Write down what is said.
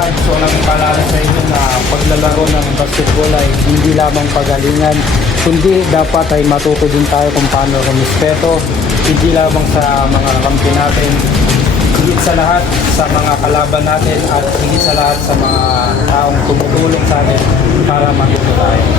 guys, walang paalala sa inyo na paglalaro ng basketball ay hindi lamang pagalingan, kundi dapat ay matuto din tayo kung paano rumispeto, hindi lamang sa mga kampi natin, higit sa lahat sa mga kalaban natin at higit sa lahat sa mga taong tumutulong sa atin para matuto tayo.